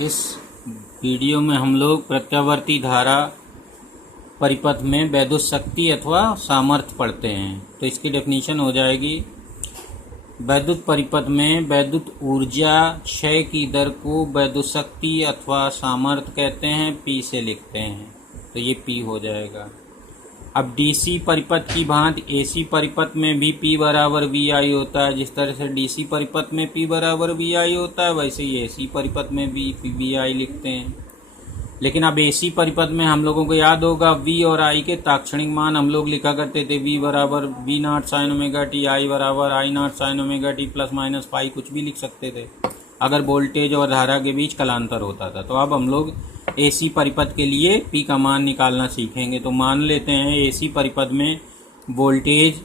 इस वीडियो में हम लोग प्रत्यावर्ती धारा परिपथ में वैद्युत शक्ति अथवा सामर्थ्य पढ़ते हैं। तो इसकी डेफिनेशन हो जाएगी, वैद्युत परिपथ में वैद्युत ऊर्जा क्षय की दर को वैद्युत शक्ति अथवा सामर्थ्य कहते हैं, पी से लिखते हैं। तो ये पी हो जाएगा। अब डीसी परिपथ की भांति एसी परिपथ में भी P बराबर VI होता है। जिस तरह से डीसी परिपथ में P बराबर VI होता है, वैसे ही एसी परिपथ में भी VI लिखते हैं। लेकिन अब एसी परिपथ में हम लोगों को याद होगा V और I के ताक्षणिक मान हम लोग लिखा करते थे। V बराबर V0 sin omega T, I बराबर I0 sin omega T plus minus pi, कुछ भी लिख सकते थे अगर वोल्टेज और धारा के बीच कलांतर होता था। तो अब हम लोग एसी परिपथ के लिए P का मान निकालना सीखेंगे। तो मान लेते हैं एसी परिपथ में वोल्टेज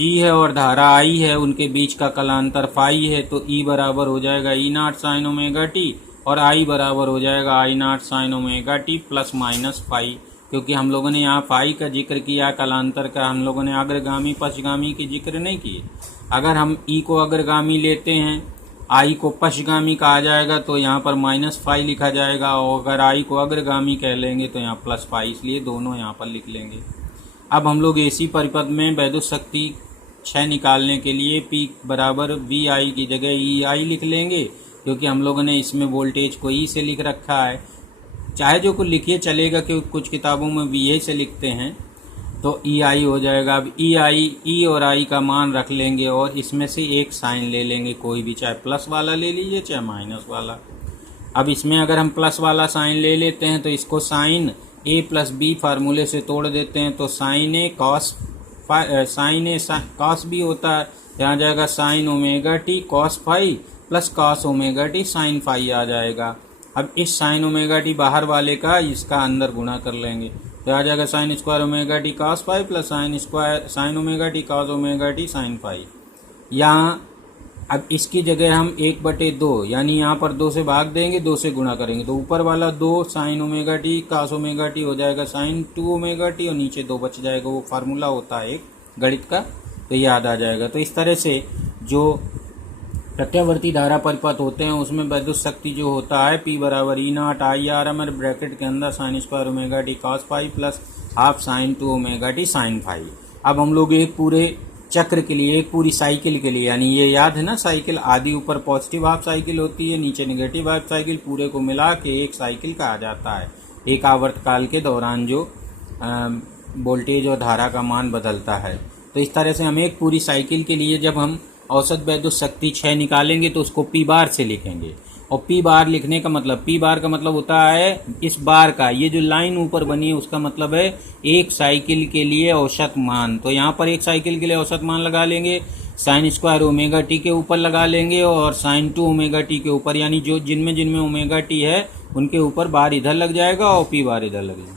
E है और धारा I है, उनके बीच का कलांतर फाई है। तो E बराबर हो जाएगा E0 sin ओमेगा टी और I बराबर हो जाएगा I0 sin omega T plus minus phi. क्योंकि हम लोगों ने यहाँ फाई का जिक्र किया, कलांतर का, हम लोगों ने अग्रगामी पश्चगामी की जिक्र नहीं किए। अगर हम E को अग्रगामी लेते हैं, I को पश्चगामी कहा जाएगा, तो यहाँ पर माइनस फाई लिखा जाएगा, और अगर I को अग्रगामी कह लेंगे तो यहाँ प्लस फाई, इसलिए दोनों यहाँ पर लिख लेंगे। अब हम लोग एसी परिपथ में वैद्युत शक्ति क्षय निकालने के लिए P बराबर VI की जगह EI लिख लेंगे, क्योंकि हम लोगों ने इसमें वोल्टेज को E से लिख रखा है। चाहे जो कुछ लिखिए चलेगा, क्योंकि कुछ किताबों में VI से लिखते हैं। तो EI हो जाएगा। अब E और I का मान रख लेंगे और इसमें से एक साइन ले लेंगे, कोई भी, चाहे प्लस वाला ले लीजिए चाहे माइनस वाला। अब इसमें अगर हम प्लस वाला साइन ले लेते हैं तो इसको साइन A प्लस बी फार्मूले से तोड़ देते हैं। तो साइन A कॉस B होता है, यहाँ जाएगा sine omega T cos phi plus cos omega T sine phi आ जाएगा। अब इस साइन ओमेगा टी बाहर वाले का इसका अंदर गुणा कर लेंगे, तो आ जाएगा sine square omega T cos phi plus sine omega T cos omega T sine phi. यहाँ अब इसकी जगह हम 1/2 यानी यहाँ पर 2 से भाग देंगे, 2 से गुणा करेंगे, तो ऊपर वाला 2 sign omega T cos omega T हो जाएगा साइन 2 ओमेगा टी, और नीचे 2 बच जाएगा। वो फार्मूला होता है एक गणित का, तो याद आ जाएगा। तो इस तरह से जो प्रत्यावर्ती धारा परिपथ होते हैं उसमें वैद्युत शक्ति जो होता है P बराबर E0 IRMS ब्रैकेट के अंदर sine square omega T cos phi plus half sine 2 omega T sine phi. अब हम लोग एक पूरे चक्र के लिए, एक पूरी साइकिल के लिए, यानी ये याद है ना, साइकिल आदि ऊपर पॉजिटिव हाफ साइकिल होती है, नीचे नेगेटिव हाफ साइकिल, पूरे को मिला के एक साइकिल कहा जाता है। एक आवर्तकाल के दौरान जो वोल्टेज और धारा का मान बदलता है। तो इस तरह से हम एक पूरी साइकिल के लिए जब हम औसत वैद्युत शक्ति क्षय निकालेंगे तो उसको P बार से लिखेंगे। और P बार लिखने का मतलब, P बार का मतलब होता है इस बार का, ये जो लाइन ऊपर बनी है उसका मतलब है एक साइकिल के लिए औसत मान। तो यहाँ पर एक साइकिल के लिए औसत मान लगा लेंगे, साइन स्क्वायर ओमेगा टी के ऊपर लगा लेंगे और साइन 2 ओमेगा टी के ऊपर, यानी जो जिनमें ओमेगा टी है उनके ऊपर बार इधर लग जाएगा और P बार इधर लगेगा।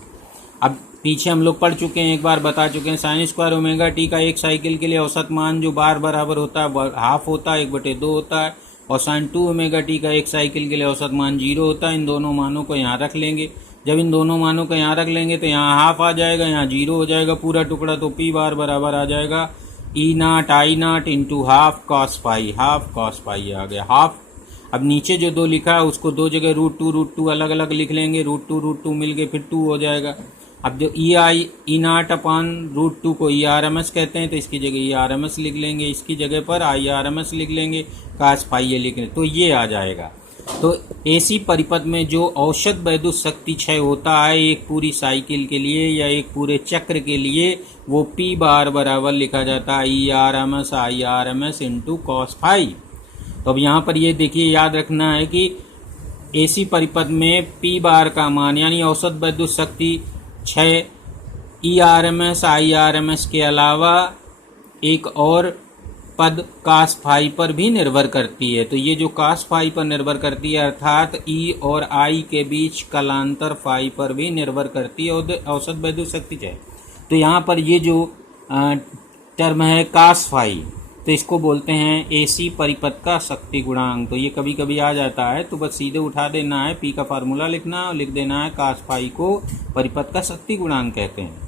अब पीछे हम लोग पढ़ चुके हैं, एक बार बता चुके हैं, साइन स्क्वायर ओमेगा टी का एक साइकिल के लिए औसत मान जो बार बराबर होता है हाफ होता है, 1/2 होता है, और साइन 2 ओमेगा टी का एक साइकिल के लिए औसत मान 0 होता है। इन दोनों मानों को यहाँ रख लेंगे। जब इन दोनों मानों को यहाँ रख लेंगे तो यहाँ हाफ आ जाएगा, यहाँ 0 हो जाएगा पूरा टुकड़ा। तो P बार बराबर आ जाएगा E0 I0 into half cos phi, half cos phi आ गया हाफ। अब नीचे जो 2 लिखा है उसको 2 जगह √2 अलग अलग लिख लेंगे, √2 मिल के फिर 2 हो जाएगा। अब जो E0 अपान √2 को ERMS कहते हैं, तो इसकी जगह ERMS लिख लेंगे, इसकी जगह पर IRMS लिख लेंगे, कास फाई ये लिख लेंगे, तो ये आ जाएगा। तो एसी परिपथ में जो औसत वैद्युत शक्ति क्षय होता है एक पूरी साइकिल के लिए या एक पूरे चक्र के लिए, वो P बार बराबर लिखा जाता है ERMS IRMS into cos phi. तो अब यहाँ पर ये देखिए, याद रखना है कि एसी परिपथ में P बार का मान यानी औसत वैद्युत शक्ति क्षय ERMS IRMS के अलावा एक और पद कास फाई पर भी निर्भर करती है। तो ये जो कास फाई पर निर्भर करती है, अर्थात E और I के बीच कलांतर फाई पर भी निर्भर करती है औसत वैद्युत शक्ति क्षय। तो यहाँ पर ये जो टर्म है कास फाई, तो इसको बोलते हैं एसी परिपथ का शक्ति गुणांक। तो ये कभी कभी आ जाता है, तो बस सीधे उठा देना है, P का फार्मूला लिखना है और लिख देना है कास फाई को परिपथ का शक्ति गुणांक कहते हैं।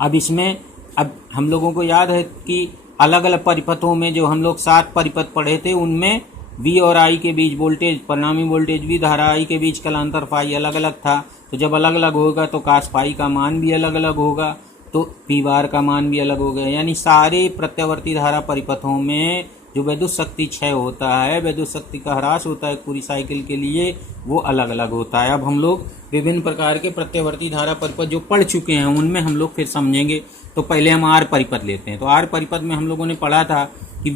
अब इसमें अब हम लोगों को याद है कि अलग अलग परिपथों में जो हम लोग 7 परिपथ पढ़े थे, उनमें V और I के बीच वोल्टेज, परिणामी वोल्टेज V धारा I के बीच कलांतर फाई अलग अलग था, तो जब अलग अलग होगा तो कास फाई का मान भी अलग अलग होगा, तो P बार का मान भी अलग होगा। यानी सारे प्रत्यावर्ती धारा परिपथों में जो विद्युत शक्ति क्षय होता है, विद्युत शक्ति का ह्रास होता है पूरी साइकिल के लिए, वो अलग अलग होता है। अब हम लोग विभिन्न प्रकार के प्रत्यावर्ती धारा परिपथ जो पढ़ चुके हैं उनमें हम लोग फिर समझेंगे। तो पहले हम आर परिपथ लेते हैं। तो आर परिपथ में हम लोगों ने पढ़ा था कि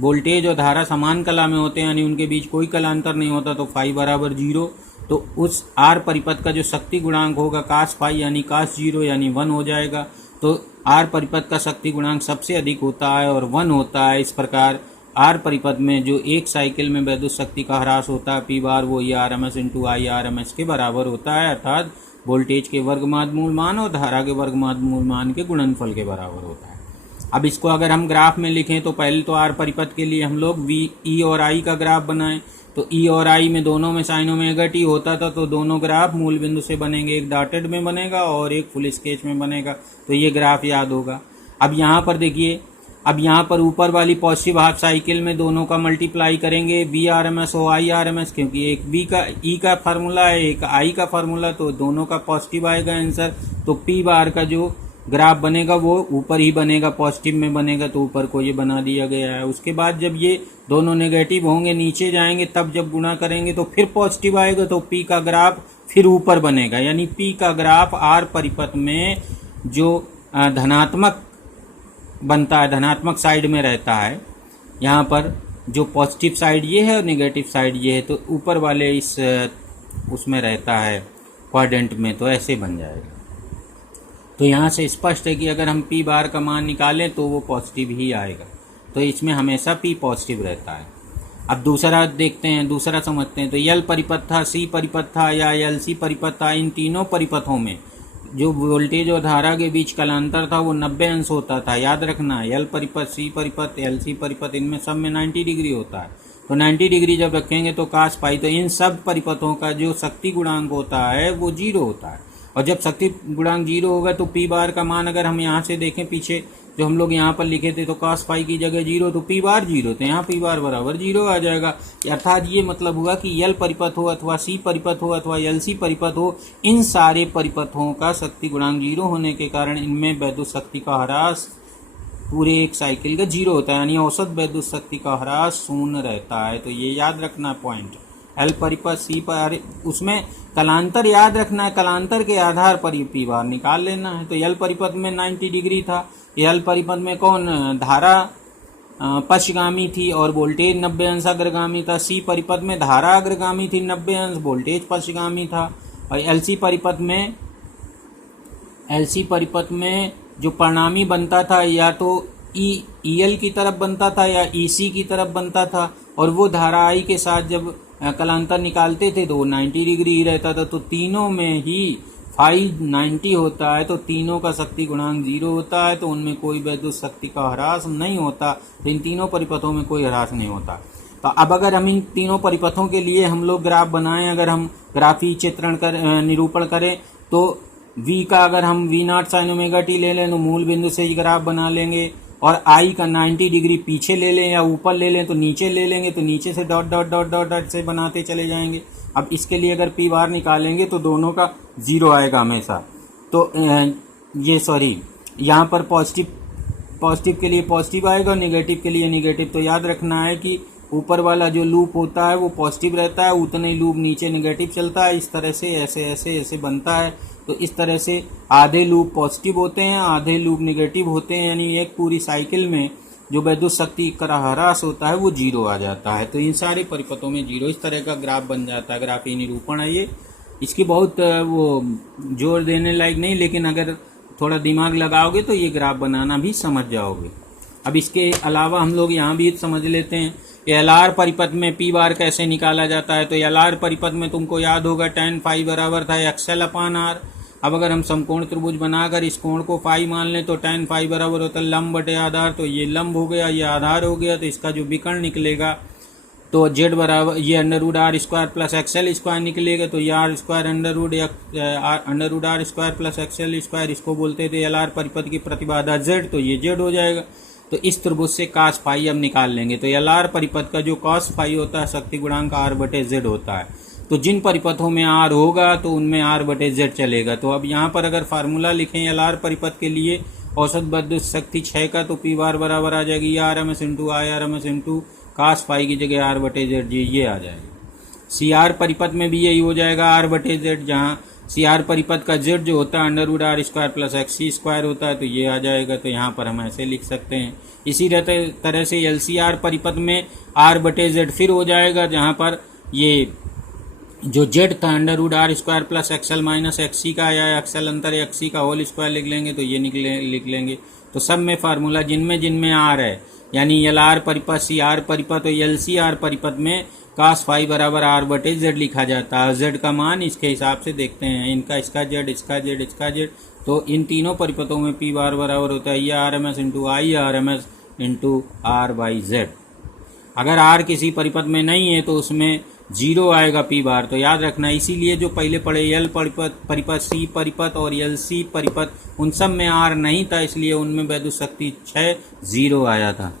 वोल्टेज और धारा समान कला में होते हैं, यानी उनके बीच कोई कलांतर नहीं होता, तो फाई बराबर 0। तो उस आर परिपथ का जो शक्ति गुणांक होगा कास फाई यानी कास 0 यानी 1 हो जाएगा। तो आर परिपथ का शक्ति गुणांक सबसे अधिक होता है और 1 होता है। इस प्रकार आर परिपथ में जो एक साइकिल में विद्युत शक्ति का ह्रास होता है P बार, वो ERMS इंटू IRMS के बराबर होता है, अर्थात वोल्टेज के वर्गमाद मूल मान और धारा के वर्गमाद मूल मान के गुणनफल के बराबर होता है। अब इसको अगर हम ग्राफ में लिखें तो पहले तो आर परिपथ के लिए हम लोग E और I का ग्राफ बनाएं। तो E और I में दोनों में साइन ओमेगा टी होता था, तो दोनों ग्राफ मूल बिंदु से बनेंगे, एक डॉटेड में बनेगा और एक फुल स्केच में बनेगा। तो ये ग्राफ याद होगा। अब यहाँ पर देखिए, अब यहाँ पर ऊपर वाली पॉजिटिव हाफ साइकिल में दोनों का मल्टीप्लाई करेंगे, VRMS और IRMS, क्योंकि एक E का फार्मूला है, एक I का फार्मूला, तो दोनों का पॉजिटिव आएगा आंसर। तो P बार का जो ग्राफ बनेगा वो ऊपर ही बनेगा, पॉजिटिव में बनेगा, तो ऊपर को ये बना दिया गया है। उसके बाद जब ये दोनों नेगेटिव होंगे, नीचे जाएंगे, तब जब गुणा करेंगे तो फिर पॉजिटिव आएगा, तो P का ग्राफ फिर ऊपर बनेगा। यानी P का ग्राफ आर परिपथ में जो धनात्मक बनता है, धनात्मक साइड में रहता है। यहाँ पर जो पॉजिटिव साइड ये है और नेगेटिव साइड ये है, तो ऊपर वाले इस उसमें रहता है क्वाड्रेंट में, तो ऐसे बन जाएगा। तो यहाँ से स्पष्ट है कि अगर हम P बार का मान निकालें तो वो पॉजिटिव ही आएगा, तो इसमें हमेशा P पॉजिटिव रहता है। अब दूसरा देखते हैं, दूसरा समझते हैं। तो L परिपथ था, C परिपथ था या LC परिपथ था, इन तीनों परिपथों में जो वोल्टेज और धारा के बीच कलांतर था वो 90 अंश होता था। याद रखना, L परिपथ, C परिपथ, LC परिपथ, इनमें सब में 90 डिग्री होता है। तो 90 डिग्री जब रखेंगे तो कास पाई, तो इन सब परिपथों का जो शक्ति गुणांक होता है वो 0 होता है। और जब शक्ति गुणांक 0 होगा तो P बार का मान अगर हम यहाँ से देखें, पीछे जो हम लोग यहाँ पर लिखे थे, तो कास पाई की जगह 0, तो P बार 0, तो यहाँ P बार बराबर 0 आ जाएगा। अर्थात ये मतलब हुआ कि L परिपथ हो अथवा C परिपथ हो अथवा LC परिपथ हो, इन सारे परिपथों का शक्ति गुणांक 0 होने के कारण इनमें विद्युत शक्ति का ह्रास पूरे एक साइकिल का 0 होता है, यानी औसत विद्युत शक्ति का ह्रास 0 रहता है। तो ये याद रखना पॉइंट। L परिपथ, C पर, उसमें कलांतर याद रखना है, कलांतर के आधार पर ये P बार निकाल लेना है। तो L परिपथ में 90 डिग्री था, L परिपथ में कौन धारा पश्चगामी थी और वोल्टेज 90 अंश अग्रगामी था। C परिपथ में धारा अग्रगामी थी 90 अंश, वोल्टेज पश्चगामी था। और LC परिपथ में जो परिणामी बनता था या तो EL की तरफ बनता था या EC की तरफ बनता था, और वो धारा I के साथ जब कलांतर निकालते थे तो वो 90 डिग्री ही रहता था। तो तीनों में ही फाई 90 होता है, तो तीनों का शक्ति गुणांक 0 होता है, तो उनमें कोई विद्युत शक्ति का ह्रास नहीं होता। तो इन तीनों परिपथों में कोई ह्रास नहीं होता। तो अब अगर हम इन तीनों परिपथों के लिए हम लोग ग्राफ बनाएं, अगर हम ग्राफी चित्रण कर निरूपण करें, तो V का अगर हम V0 साइन ओमेगा टी ले लें तो मूल बिंदु से ही ग्राफ बना लेंगे, और I का 90 डिग्री पीछे ले लें या ऊपर ले लें तो नीचे ले लेंगे, तो नीचे से dot dot dot dot dot से बनाते चले जाएंगे। अब इसके लिए अगर P बार निकालेंगे तो दोनों का 0 आएगा हमेशा। तो यहाँ पर पॉजिटिव के लिए पॉजिटिव आएगा और नेगेटिव के लिए नेगेटिव। तो याद रखना है कि ऊपर वाला जो लूप होता है वो पॉजिटिव रहता है, उतने लूप नीचे नेगेटिव चलता है। इस तरह से ऐसे बनता है। तो इस तरह से आधे लूप पॉजिटिव होते हैं, आधे लूप नेगेटिव होते हैं, यानी एक पूरी साइकिल में जो विद्युत शक्ति का ह्रास होता है वो 0 आ जाता है। तो इन सारे परिपथों में 0 इस तरह का ग्राफ बन जाता है। ग्राफी निरूपण है ये, इसकी बहुत वो जोर देने लायक नहीं, लेकिन अगर थोड़ा दिमाग लगाओगे तो ये ग्राफ बनाना भी समझ जाओगे। अब इसके अलावा हम लोग यहाँ भी समझ लेते हैं LR परिपथ में P बार कैसे निकाला जाता है। तो LR परिपथ में तुमको याद होगा tan फाई बराबर था XL/R। अब अगर हम समकोण त्रिभुज बनाकर इस कोण को फाई मान लें तो tan फाई बराबर होता है लंब बटे आधार। तो ये लंब हो गया, ये आधार हो गया, तो इसका जो विकर्ण निकलेगा तो Z बराबर ये √R² प्लस XL² निकलेगा। तो ये R² प्लस XL², इसको बोलते थे LR परिपथ की प्रतिबाधा Z, तो ये Z हो जाएगा। तो इस त्रिभुज से cos फाई अब निकाल लेंगे। तो LR परिपथ का जो cos फाई होता है शक्ति गुणांक R/Z होता है। तो जिन परिपथों में R होगा तो उनमें R/Z चलेगा। तो अब यहाँ पर अगर फार्मूला लिखें LR परिपथ के लिए औसत विद्युत शक्ति 6 का, तो P बार बराबर आ जाएगी RMS into IRMS into cos phi की जगह R/Z, ये आ जाएगा। CR परिपथ में भी यही हो जाएगा R/Z, जहाँ CR परिपथ का Z जो होता है √R² प्लस XC² होता है, तो ये आ जाएगा। तो यहाँ पर हम ऐसे लिख सकते हैं। इसी तरह से LCR परिपथ में R/Z फिर हो जाएगा, जहाँ पर ये जो Z था √R² plus XL minus XC का, या XL अंतर XC का होल स्क्वायर लिख लेंगे, तो ये लिख लेंगे। तो सब में फार्मूला जिनमें R है, यानी LR परिपथ, CR परिपथ और LCR परिपथ में cos फाई बराबर R/Z लिखा जाता है। Z का मान इसके हिसाब से देखते हैं, इसका Z, इसका Z, इसका Z। तो इन तीनों परिपथों में P बार बराबर होता है RMS into IRMS into R/Z। अगर R किसी परिपथ में नहीं है तो उसमें 0 आएगा P बार। तो याद रखना, इसीलिए जो पहले पढ़े L परिपथ, C परिपथ और LC परिपथ, उन सब में R नहीं था, इसलिए उनमें विद्युत शक्ति 6 0 आया था।